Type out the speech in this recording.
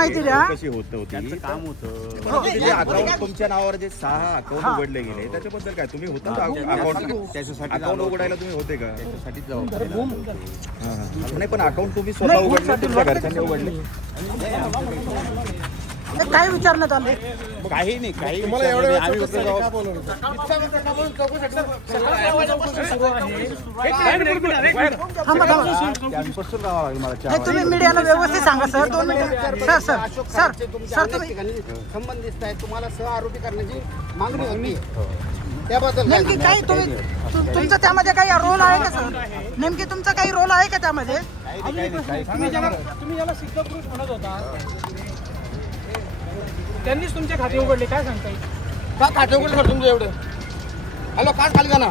माहिती द्या. कशी होत होती त्यांचं काम होतं. जे अकाउंट तुमच्या नावावर जे 6 अकाउंट उघडले गेले त्याच्याबद्दल काय तुम्ही होता का अकाउंट उघडायला तुम्ही होते का? त्याच्यासाठीच जबाबदारी. नाही पण अकाउंट तुम्ही स्वतः उघडले तुमच्या घरच्यांनी उघडले काय विचारण्यात आलं? काही नाही काही तुम्हाला एवढ्या विचारलं नाही. आम्ही वेळेस फक्त का बोलवलं होतं? थांबा थांबा. कॅम्पसवर जावं लागेल मला नाही तुम्ही मीडियाला व्यवस्थित सांगा सर. 2 मिनिटं सर सर सर सर तुम्ही संबंधित आहे तुम्हाला सह आरोपी करण्याची मागणी होती त्याबद्दल नेमकी काही तुम्ही तुमचं त्यामध्ये काही रोल आहे का सर? नेमकी तुमचा काही रोल आहे का त्यामध्ये? तुम्ही ज्याला सिद्ध पुरुष म्हणत होता त्यांनीच तुमचे खाते उघडले, काय सांगता येईल? का काटे उघडलं तुमचं एवढं? हॅलो काच खाली का ना